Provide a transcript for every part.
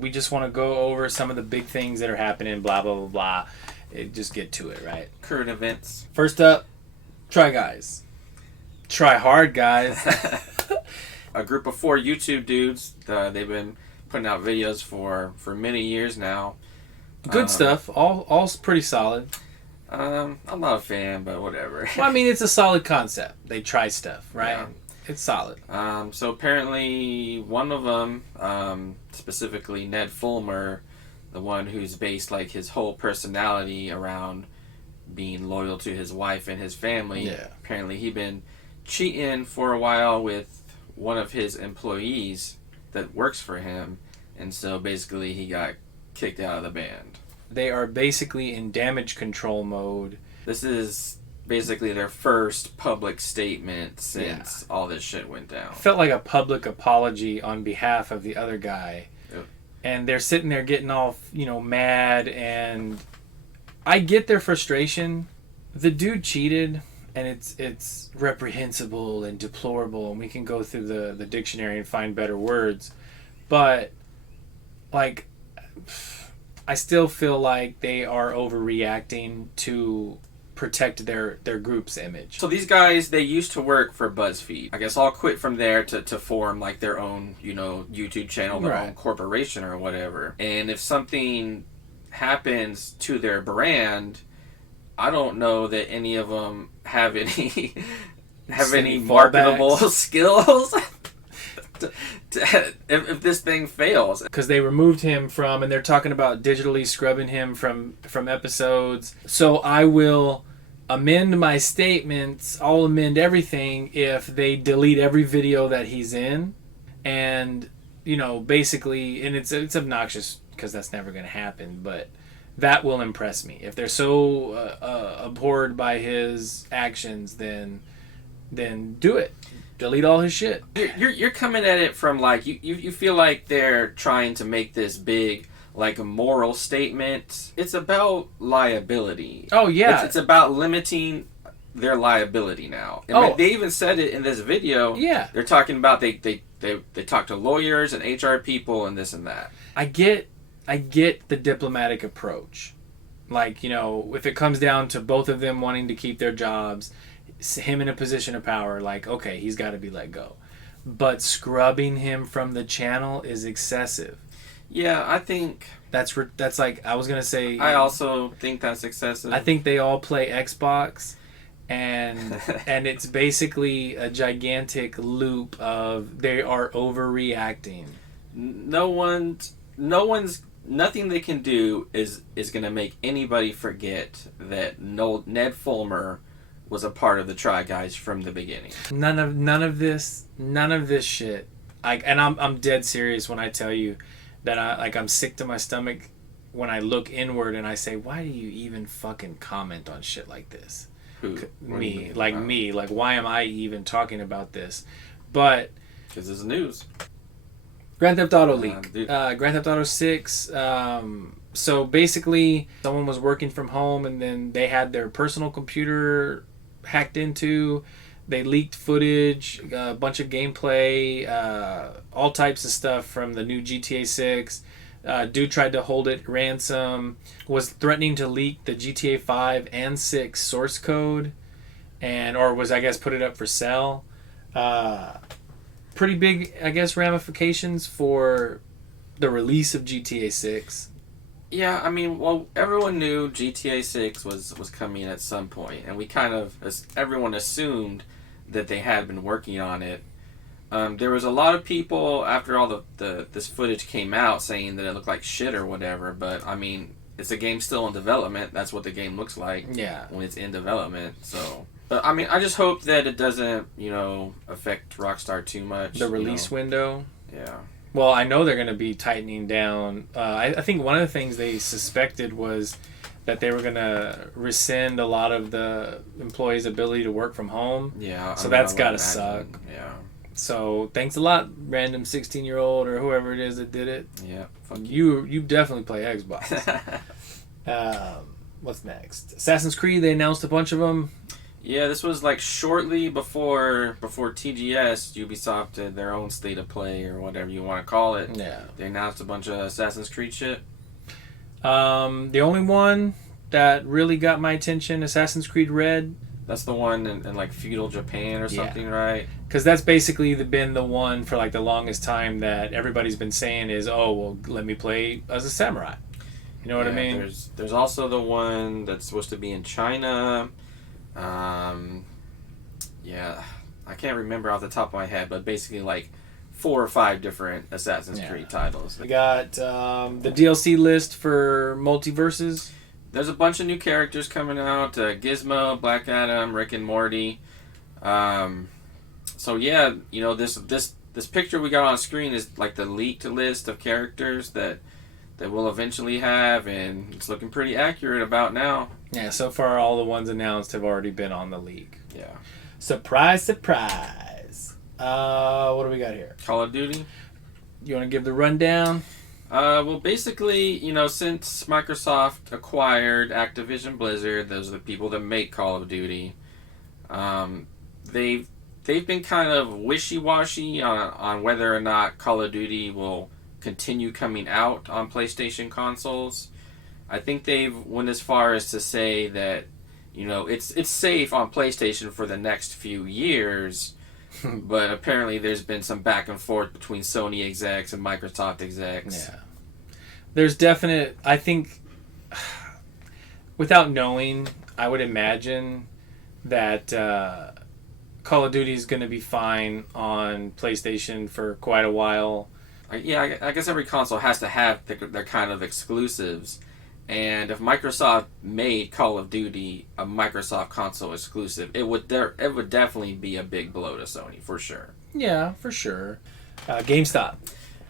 We just want to go over some of the big things that are happening, blah, blah, blah, blah. Just get to it, right? Current events. First up, Try Guys. Try hard, guys. A group of 4 YouTube dudes. They've been putting out videos for many years now. Good stuff. All's pretty solid. I'm not a fan, but whatever. Well, I mean, it's a solid concept. They try stuff, right? Yeah. It's solid. So apparently one of them, specifically Ned Fulmer, the one who's based like his whole personality around being loyal to his wife and his family. Yeah. Apparently he'd been cheating for a while with one of his employees that works for him, and so basically he got kicked out of the band. They are basically in damage control mode. This is basically their first public statement since all this shit went down. Felt like a public apology on behalf of the other guy. Yep. And they're sitting there getting all, mad, and I get their frustration. The dude cheated, and it's reprehensible and deplorable, and we can go through the dictionary and find better words. But, like, I still feel like they are overreacting to protect their group's image. So these guys, they used to work for BuzzFeed. I guess all quit from there to form like their own, YouTube channel, their own corporation or whatever. And if something happens to their brand, I don't know that any of them have any marketable skills. If this thing fails, because they removed him from, and they're talking about digitally scrubbing him from episodes. So I will amend my statements. I'll amend everything if they delete every video that he's in, and basically, and it's obnoxious because that's never going to happen, but that will impress me. If they're so abhorred by his actions, then do it. Delete all his shit. You're coming at it from like you feel like they're trying to make this big like a moral statement. It's about liability. Oh yeah, it's about limiting their liability now. And they even said it in this video. Yeah, they're talking about they talk to lawyers and HR people and this and that. I get the diplomatic approach. Like, if it comes down to both of them wanting to keep their jobs, him in a position of power, like, okay, he's got to be let go. But scrubbing him from the channel is excessive. Yeah, I think that's like, I was gonna say. I also think that's excessive. I think they all play Xbox, and it's basically a gigantic loop of they are overreacting. Nothing they can do is gonna make anybody forget that Ned Fulmer was a part of the Try Guys from the beginning. None of this shit. I'm dead serious when I tell you that I'm sick to my stomach when I look inward and I say, why do you even fucking comment on shit like this? Who? Me. Like, why am I even talking about this? But because it's news. Grand Theft Auto leak. Grand Theft Auto 6. So basically, someone was working from home and then they had their personal computer hacked into. They leaked footage, a bunch of gameplay, all types of stuff from the new GTA 6. Dude tried to hold it ransom, was threatening to leak the GTA 5 and 6 source code, or was, I guess, put it up for sale. Pretty big, I guess, ramifications for the release of GTA 6. Yeah, I mean, well, everyone knew GTA 6 was coming at some point, and we everyone assumed that they had been working on it. There was a lot of people after all this footage came out saying that it looked like shit or whatever, but I mean, it's a game still in development. That's what the game looks like when it's in development. So, but I mean, I just hope that it doesn't, affect Rockstar too much. The release window? Yeah. Well, I know they're going to be tightening down. I think one of the things they suspected was that they were going to rescind a lot of the employees' ability to work from home. Yeah. So that's got to suck. Yeah. So thanks a lot, random 16-year-old or whoever it is that did it. Yeah. Fuck you definitely play Xbox. What's next? Assassin's Creed, they announced a bunch of them. Yeah, this was like shortly before TGS, Ubisoft did their own state of play or whatever you want to call it. Yeah. They announced a bunch of Assassin's Creed shit. The only one that really got my attention, Assassin's Creed Red. That's the one in like feudal Japan or something, right? Because that's basically been the one for like the longest time that everybody's been saying is, oh, well, let me play as a samurai. You know what I mean? There's also the one that's supposed to be in China. Yeah, I can't remember off the top of my head, but basically like 4 or 5 different Assassin's Creed titles. We got the DLC list for Multiverses. There's a bunch of new characters coming out: Gizmo, Black Adam, Rick and Morty. So yeah, you know, this picture we got on screen is like the leaked list of characters that we'll eventually have, and it's looking pretty accurate about now. Yeah, so far all the ones announced have already been on the leak. Yeah. Surprise, surprise. What do we got here? Call of Duty. You want to give the rundown? Well, basically, you know, since Microsoft acquired Activision Blizzard, those are the people that make Call of Duty. They've been kind of wishy-washy on whether or not Call of Duty will continue coming out on PlayStation consoles. I think they've went as far as to say that, you know, it's safe on PlayStation for the next few years, but apparently there's been some back and forth between Sony execs and Microsoft execs. Yeah. There's definite, I think, without knowing, I would imagine that Call of Duty is going to be fine on PlayStation for quite a while. Yeah, I guess every console has to have their kind of exclusives. And if Microsoft made Call of Duty a Microsoft console exclusive, it would definitely be a big blow to Sony, for sure. Yeah, for sure. GameStop.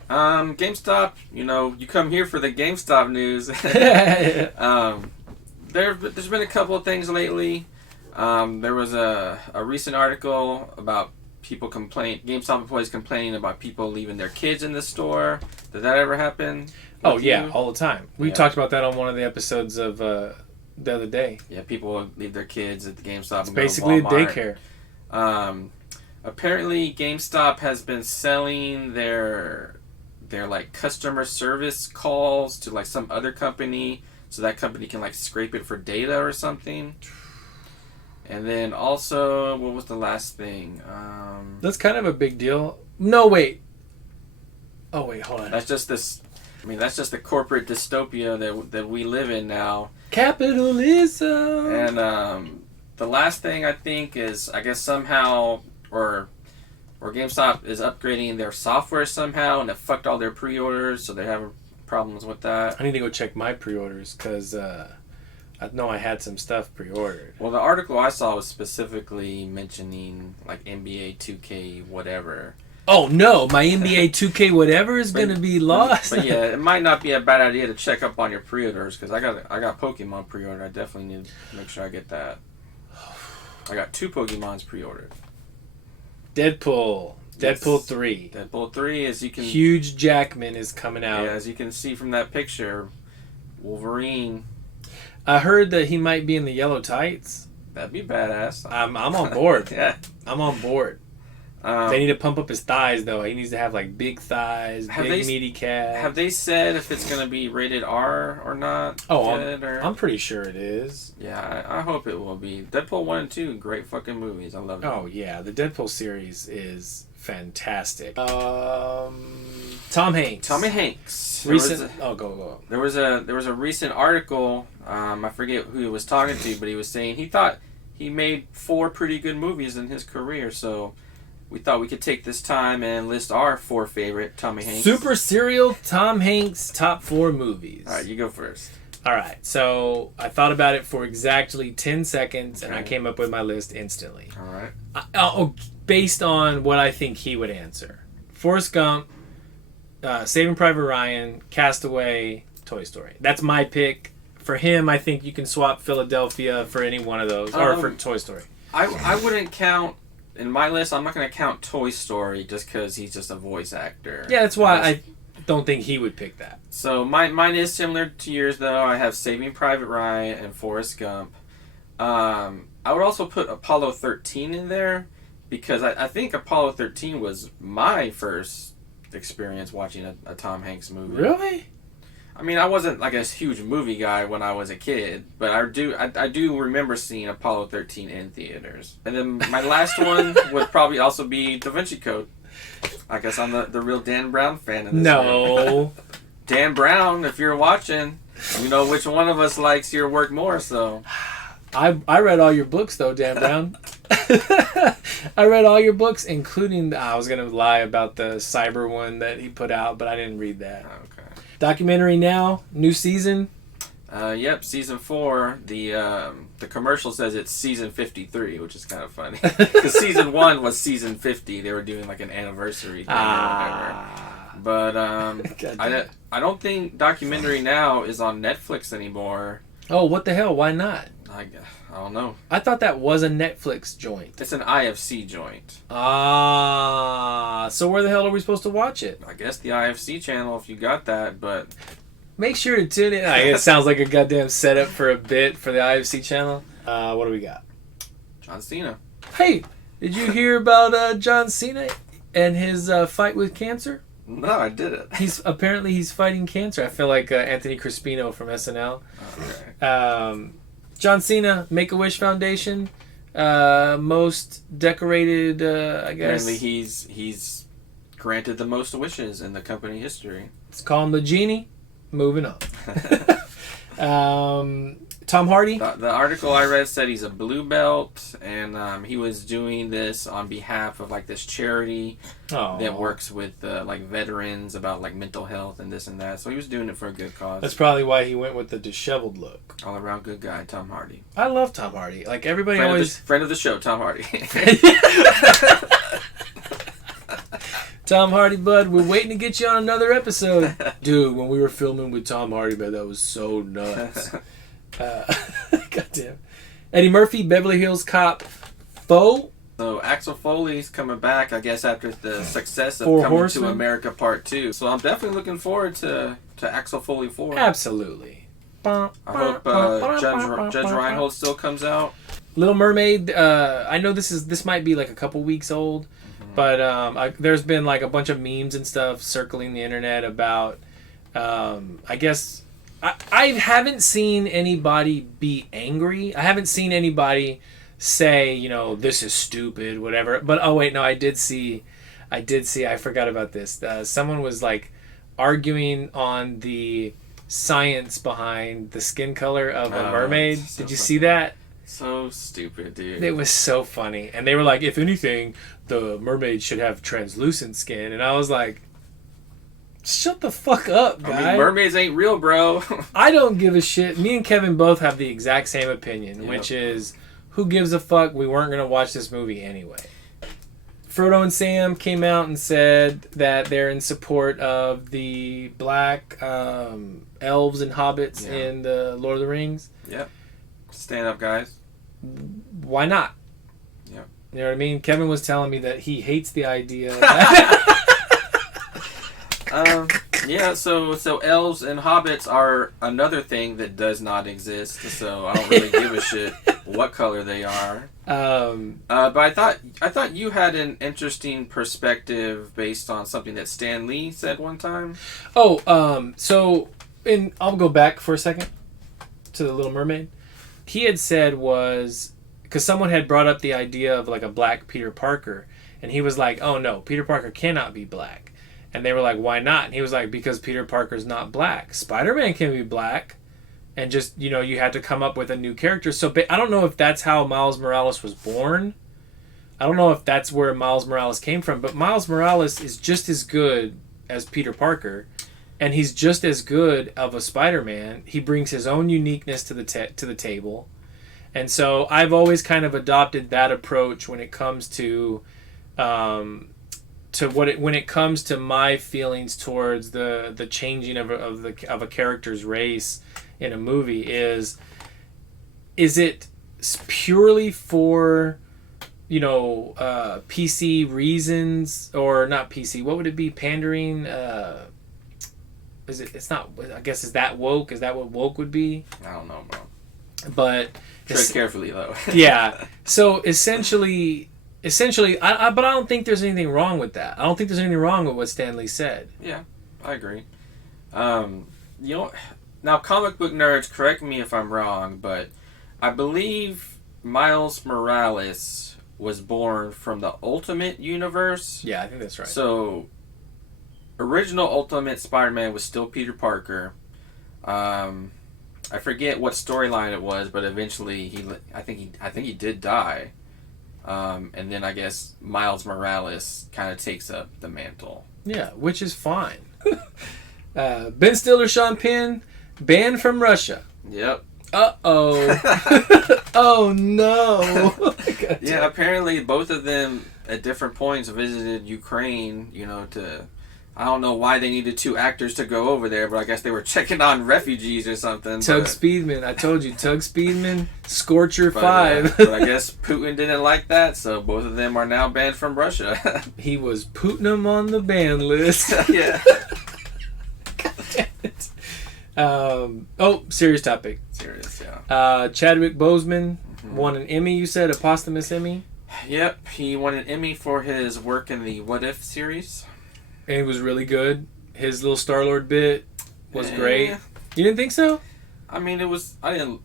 GameStop, you know, you come here for the GameStop news. There's been a couple of things lately. There was a recent article about GameStop employees complaining about people leaving their kids in the store. Did that ever happen? Oh, yeah, all the time. We talked about that on one of the episodes of the other day. Yeah, people would leave their kids at the GameStop. It's basically a daycare. Apparently, GameStop has been selling their like customer service calls to like some other company, so that company can like scrape it for data or something. And then also, what was the last thing? That's kind of a big deal. No, wait. Oh, wait, hold on. That's just the corporate dystopia that we live in now. Capitalism! And the last thing I think is, I guess somehow, or GameStop is upgrading their software somehow, and it fucked all their pre-orders, so they're having problems with that. I need to go check my pre-orders, because I know I had some stuff pre-ordered. Well, the article I saw was specifically mentioning, like, NBA 2K whatever. Oh, no, my NBA 2K whatever is going to be lost. But yeah, it might not be a bad idea to check up on your pre-orders, because I got Pokemon pre-ordered. I definitely need to make sure I get that. I got 2 Pokemons pre-ordered. Deadpool 3. Deadpool 3, as you can... Hugh Jackman is coming out. Yeah, as you can see from that picture, Wolverine. I heard that he might be in the yellow tights. That'd be badass. I'm on board. Yeah. I'm on board. They need to pump up his thighs, though. He needs to have, like, big thighs, meaty calves. Have they said if it's going to be rated R or not? Oh, I'm pretty sure it is. Yeah, I hope it will be. Deadpool 1 and 2, great fucking movies. I love them. Oh, yeah. The Deadpool series is fantastic. Tom Hanks. Tommy Hanks. Go. There was a recent article, I forget who he was talking to, but he was saying he thought he made 4 pretty good movies in his career, so... We thought we could take this time and list our 4 favorite Tommy Hanks. Super serial Tom Hanks top 4 movies. All right, you go first. All right, so I thought about it for exactly 10 seconds, and I came up with my list instantly. All right. Based on what I think he would answer. Forrest Gump, Saving Private Ryan, Castaway, Toy Story. That's my pick. For him, I think you can swap Philadelphia for any one of those, or for Toy Story. I wouldn't count... In my list, I'm not going to count Toy Story just because he's just a voice actor. Yeah, that's why I don't think he would pick that. So mine is similar to yours, though. I have Saving Private Ryan and Forrest Gump. I would also put Apollo 13 in there because I think Apollo 13 was my first experience watching a Tom Hanks movie. Really? I mean, I wasn't like a huge movie guy when I was a kid, but I do remember seeing Apollo 13 in theaters. And then my last one would probably also be Da Vinci Code. I guess I'm the real Dan Brown fan in this. No. Dan Brown, if you're watching, you know which one of us likes your work more, so. I read all your books, though, Dan Brown. I read all your books, including, I was going to lie about the cyber one that he put out, but I didn't read that. Okay. Documentary now, new season. Yep, season 4. The commercial says it's season 53, which is kind of funny. Because season 1 was season 50. They were doing like an anniversary thing or whatever. But I don't think documentary now is on Netflix anymore. Oh, what the hell? Why not? I don't know. I thought that was a Netflix joint. It's an IFC joint. So where the hell are we supposed to watch it? I guess the IFC channel if you got that, but... Make sure to tune in. It sounds like a goddamn setup for a bit for the IFC channel. What do we got? John Cena. Hey, did you hear about John Cena and his fight with cancer? No, I didn't. He's fighting cancer. I feel like Anthony Crispino from SNL. Okay. John Cena, Make-A-Wish Foundation, most decorated, I guess. Apparently he's granted the most wishes in the company history. Let's call him the genie. Moving on. Tom Hardy. The article I read said he's a blue belt, and he was doing this on behalf of like this charity that works with like veterans about like mental health and this and that. So he was doing it for a good cause. That's probably why he went with the disheveled look. All around good guy, Tom Hardy. I love Tom Hardy. Like everybody friend of the show, Tom Hardy. Tom Hardy, bud, we're waiting to get you on another episode. Dude, when we were filming with Tom Hardy, man, that was so nuts. Goddamn. Eddie Murphy, Beverly Hills Cop, Foe. So Axel Foley's coming back, I guess, after the success of Four Coming Horsemen? to America Part 2. So I'm definitely looking forward to Axel Foley 4. Absolutely. I hope Judge Reinhold still comes out. Little Mermaid, I know this might be like a couple weeks old, but there's been like a bunch of memes and stuff circling the internet about, I guess, I haven't seen anybody be angry. I haven't seen anybody say, this is stupid, whatever. But, oh wait, no, I did see, I forgot about this. Someone was like arguing on the science behind the skin color of a mermaid. So did you see that? So stupid, dude. It was so funny. And they were like, if anything, the mermaid should have translucent skin. And I was like, shut the fuck up, guy. I mean, mermaids ain't real, bro. I don't give a shit. Me and Kevin both have the exact same opinion, which is, who gives a fuck? We weren't going to watch this movie anyway. Frodo and Sam came out and said that they're in support of the black elves and hobbits in the Lord of the Rings. Yep. Stand up, guys. Why not? Yep. You know what I mean? Kevin was telling me that he hates the idea. So elves and hobbits are another thing that does not exist. So I don't really give a shit what color they are. But I thought you had an interesting perspective based on something that Stan Lee said one time. I'll go back for a second to the Little Mermaid. He had said was, because someone had brought up the idea of like a black Peter Parker, and he was like, oh no, Peter Parker cannot be black. And they were like, why not? And he was like, because Peter Parker's not black. Spider-Man can be black. And just, you had to come up with a new character. So I don't know if that's how Miles Morales was born. I don't know if that's where Miles Morales came from. But Miles Morales is just as good as Peter Parker. And he's just as good of a Spider-Man. He brings his own uniqueness to the table. And so I've always kind of adopted that approach when it comes to when it comes to my feelings towards the changing of a character's race in a movie is it purely for PC reasons, or not PC, what would it be, pandering, it's not, I guess, is that woke? Is that what woke would be? I don't know, bro. But tread carefully though. Yeah. So essentially, but I don't think there's anything wrong with that. I don't think there's anything wrong with what Stan Lee said. Yeah, I agree. You know, now comic book nerds, correct me if I'm wrong, but I believe Miles Morales was born from the Ultimate Universe. Yeah, I think that's right. So, original Ultimate Spider-Man was still Peter Parker. I forget what storyline it was, but eventually I think he did die. And then I guess Miles Morales kind of takes up the mantle. Yeah, which is fine. Ben Stiller, Sean Penn, banned from Russia. Yep. Uh-oh. Oh, no. Yeah, apparently both of them at different points visited Ukraine, to... I don't know why they needed 2 actors to go over there, but I guess they were checking on refugees or something. Tug Speedman. I told you, Tug Speedman, Scorcher 5. But I guess Putin didn't like that, so both of them are now banned from Russia. He was putting them on the ban list. Yeah. Serious topic. Serious, yeah. Chadwick Boseman won an Emmy, you said? A posthumous Emmy? Yep, he won an Emmy for his work in the What If series. And it was really good. His little Star-Lord bit was great. You didn't think so? I mean, I didn't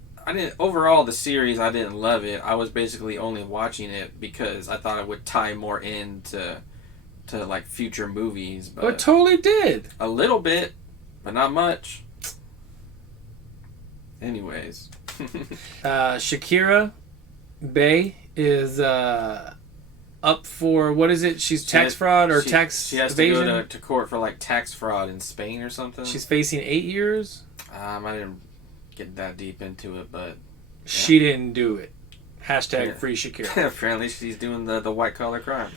overall the series, I didn't love it. I was basically only watching it because I thought it would tie more into like future movies. But it totally did. A little bit, but not much. Anyways. Shakira Bay is up for, what is it? She's tax fraud or tax evasion? She has to go to court for like tax fraud in Spain or something. She's facing 8 years? I didn't get that deep into it, but... Yeah. She didn't do it. Hashtag free Shakira. Apparently she's doing the white collar crime.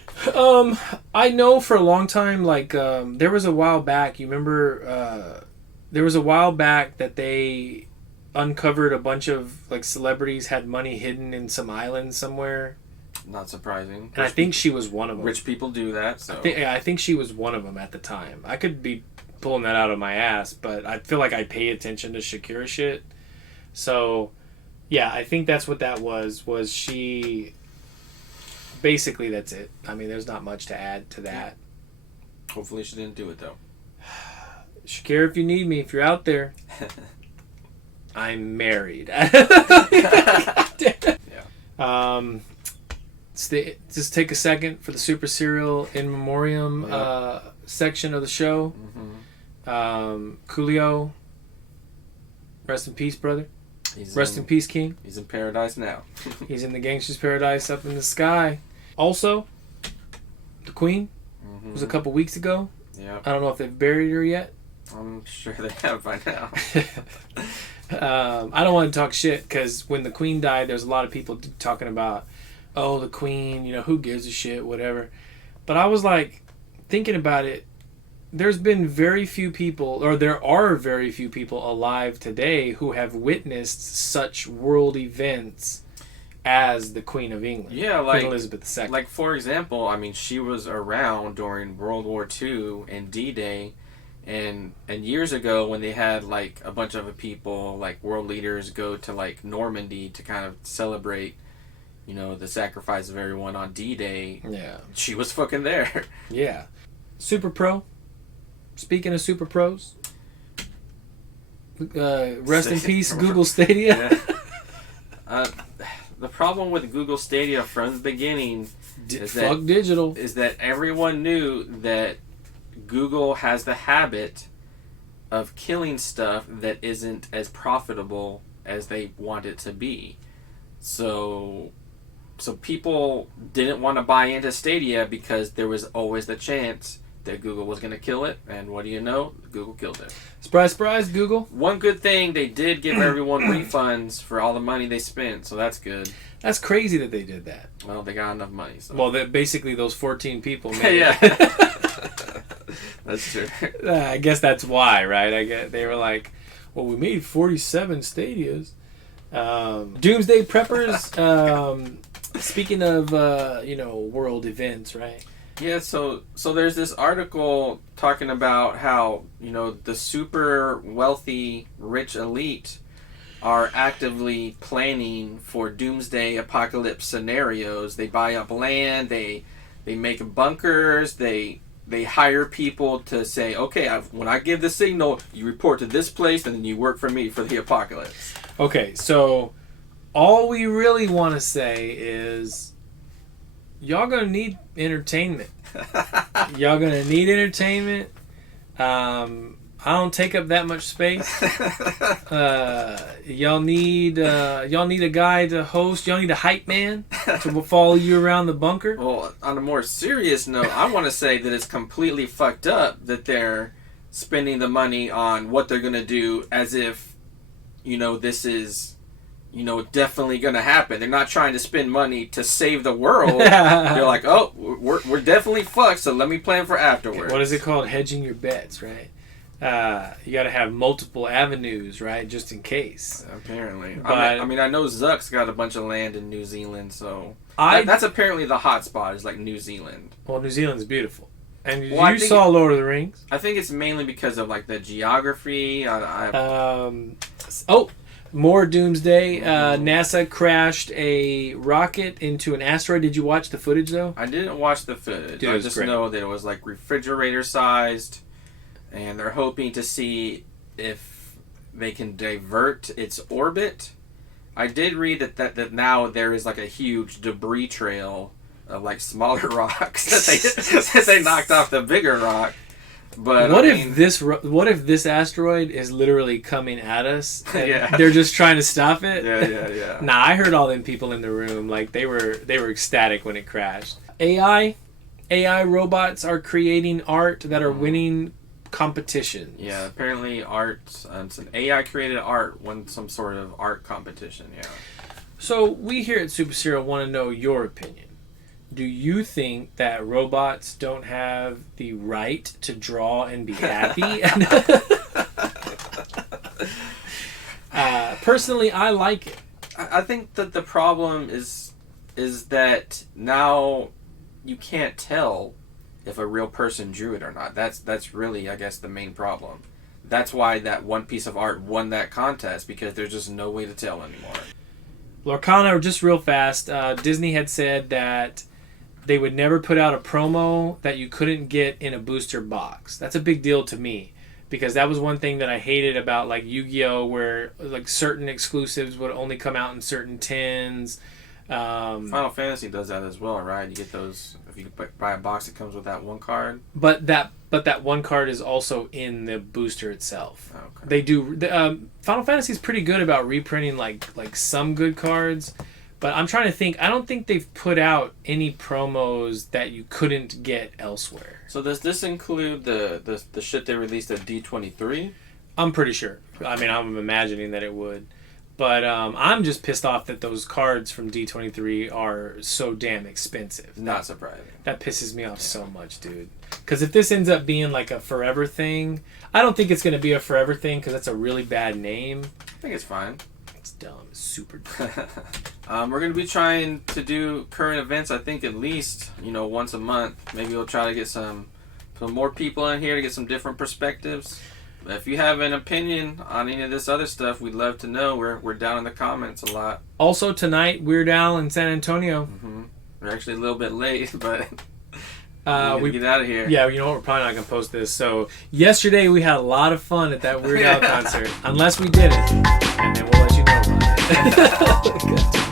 I know for a long time, like, there was a while back, you remember, there was a while back that they uncovered a bunch of, like, celebrities had money hidden in some island somewhere. Not surprising. And I think she was one of them. Rich people do that, so... I think she was one of them at the time. I could be pulling that out of my ass, but I feel like I pay attention to Shakira shit. So, yeah, I think that's what that was she... Basically, that's it. I mean, there's not much to add to that. Hopefully she didn't do it, though. Shakira, if you need me, if you're out there, I'm married. Yeah. Just take a second for the Super Serial In Memoriam section of the show. Coolio, rest in peace, brother. Rest in peace, King. He's in paradise now. He's in the gangster's paradise up in the sky. Also, the Queen was a couple weeks ago. Yeah. I don't know if they've buried her yet. I'm sure they have by now. I don't want to talk shit because when the Queen died, there's a lot of people talking about, oh, the Queen, who gives a shit, whatever. But I was like, thinking about it, there's been very few people, or there are very few people alive today who have witnessed such world events as the Queen of England. Yeah, like Queen Elizabeth II. Like, for example, I mean, she was around during World War II and D-Day, and years ago when they had, like, a bunch of people, like, world leaders go to, like, Normandy to kind of celebrate, the sacrifice of everyone on D-Day. Yeah. She was fucking there. Yeah. Super Pro. Speaking of Super Pros, rest in peace, Google Stadia. Yeah. The problem with Google Stadia from the beginning is that everyone knew that Google has the habit of killing stuff that isn't as profitable as they want it to be. So people didn't want to buy into Stadia because there was always the chance that Google was going to kill it, and what do you know? Google killed it. Surprise, surprise, Google. One good thing, they did give everyone refunds for all the money they spent, so that's good. That's crazy that they did that. Well, they got enough money. So. Well, basically those 14 people made yeah. it. That's true. I guess that's why, right? I guess they were like, well, we made 47 Stadias. Doomsday Preppers. Speaking of, world events, right? Yeah, so there's this article talking about how, the super wealthy, rich elite are actively planning for doomsday apocalypse scenarios. They buy up land, they make bunkers, they hire people to say, okay, when I give the signal, you report to this place and then you work for me for the apocalypse. Okay, so all we really want to say is y'all gonna need entertainment. Y'all gonna need entertainment. I don't take up that much space. Y'all need a guy to host. Y'all need a hype man to follow you around the bunker. Well, on a more serious note, I want to say that it's completely fucked up that they're spending the money on what they're gonna do as if, this is, definitely gonna happen. They're not trying to spend money to save the world. They're like, oh, we're definitely fucked, so let me plan for afterwards. What is it called? Hedging your bets, right? You got to have multiple avenues, right, just in case. Apparently, but, I know Zuck's got a bunch of land in New Zealand, so that's apparently the hot spot is like New Zealand. Well, New Zealand's beautiful, and you saw Lord of the Rings. I think it's mainly because of like the geography. More Doomsday. NASA crashed a rocket into an asteroid. Did you watch the footage though? I didn't watch the footage. Dude, I just know that it was like refrigerator sized. And they're hoping to see if they can divert its orbit. I did read that now there is like a huge debris trail of like smaller rocks that they knocked off the bigger rock. But what if this asteroid is literally coming at us? And they're just trying to stop it. Yeah. Nah, I heard all them people in the room like they were ecstatic when it crashed. AI robots are creating art that are winning competition. Yeah, apparently art, some AI created art won some sort of art competition. Yeah. So we here at Super Serial want to know your opinion. Do you think that robots don't have the right to draw and be happy? Personally, I like it. I think that the problem is that now you can't tell if a real person drew it or not. That's really, I guess, the main problem. That's why that one piece of art won that contest, because there's just no way to tell anymore. Lorcana, just real fast, Disney had said that they would never put out a promo that you couldn't get in a booster box. That's a big deal to me, because that was one thing that I hated about like Yu-Gi-Oh, where like certain exclusives would only come out in certain tins. Final Fantasy does that as well, right? You get those if you buy a box that comes with that one card. But that one card is also in the booster itself. Okay. They do. Final Fantasy is pretty good about reprinting like some good cards, but I'm trying to think. I don't think they've put out any promos that you couldn't get elsewhere. So does this include the shit they released at D23? I'm pretty sure. I mean, I'm imagining that it would. But I'm just pissed off that those cards from D23 are so damn expensive. Not surprising. That pisses me off so much, dude. Because if this ends up being like a forever thing, I don't think it's going to be a forever thing because that's a really bad name. I think it's fine. It's dumb. It's super dumb. We're going to be trying to do current events, I think, at least, once a month. Maybe we'll try to get some more people in here to get some different perspectives. If you have an opinion on any of this other stuff, we'd love to know. We're down in the comments a lot. Also tonight, Weird Al in San Antonio. Mm-hmm. We're actually a little bit late, but we get out of here. Yeah, you know what? We're probably not going to post this. So yesterday we had a lot of fun at that Weird Al concert. Unless we didn't. And then we'll let you know about it.